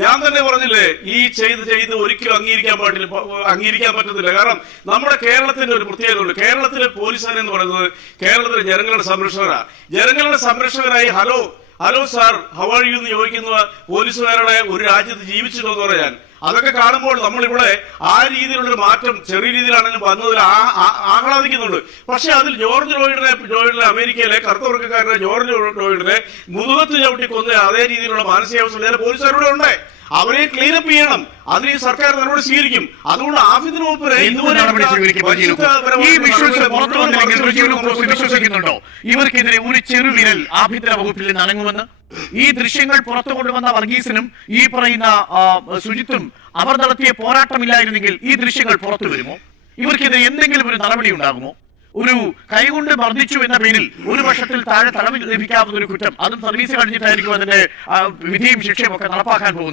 ഞാൻ തന്നെ പറഞ്ഞില്ലേ, ഈ ചെയ്ത് ഒരിക്കലും അംഗീകരിക്കാൻ പറ്റത്തില്ല. കാരണം നമ്മുടെ കേരളത്തിന്റെ ഒരു പ്രത്യേകത ഉണ്ട്. കേരളത്തിലെ പോലീസുകാർ എന്ന് പറയുന്നത് കേരളത്തിലെ ജനങ്ങളുടെ സംരക്ഷകരാണ്. ജനങ്ങളുടെ സംരക്ഷകരായി hello sir how are you എന്ന് ചോദിക്കുന്ന പോലീസുകാരുടെ ഒരു രാജ്യത്ത് ജീവിച്ചിട്ടോ എന്ന് പറയാൻ, അതൊക്കെ കാണുമ്പോൾ നമ്മളിവിടെ ആ രീതിയിലുള്ളൊരു മാറ്റം ചെറിയ രീതിയിലാണെങ്കിലും വന്നതിൽ ആഹ്ലാദിക്കുന്നുണ്ട്. പക്ഷെ അതിൽ ജോർജ് ലോയിഡിനെ അമേരിക്കയിലെ കറുത്തവർഗക്കാരനെ ജോർജ് ലോയിഡിനെ മുതുകത്ത് ചവിട്ടി കൊന്ന അതേ രീതിയിലുള്ള മാനസികാവസ്ഥ പോലീസുകാരുടെ ഉണ്ട്. അവരെ ക്ലീനപ്പ് ചെയ്യണം. അതിന് ഈ സർക്കാർ നടപടി സ്വീകരിക്കും. അതുകൊണ്ട് ആഫിദിന് ഉൾപ്പെടെ വിശ്വസിക്കുന്നുണ്ടോ ഇവർക്കെതിരെ ഒരു ചെറുവിരൽ ആഭ്യന്തര വകുപ്പിൽ നിന്ന് അനങ്ങുമെന്ന്? ഈ ദൃശ്യങ്ങൾ പുറത്തു കൊണ്ടുവന്ന വർഗീസിനും ഈ പറയുന്ന സുജിത്തും അവർ നടത്തിയ പോരാട്ടമില്ലായിരുന്നെങ്കിൽ ഈ ദൃശ്യങ്ങൾ പുറത്തു വരുമോ? ഇവർക്കെതിരെ എന്തെങ്കിലും ഒരു നടപടി ഉണ്ടാകുമോ? ഒരു കൈകൊണ്ട് മർദ്ദിച്ചു എന്ന പേരിൽ ഒരു വർഷത്തിൽ താഴെ തടവ് ലഭിക്കാവുന്ന ഒരു കുറ്റം, അതും സർവീസ് കഴിഞ്ഞിട്ടായിരിക്കും അതിന്റെ വിധിയും ശിക്ഷയും ഒക്കെ നടപ്പാക്കാൻ പോകുന്നത്.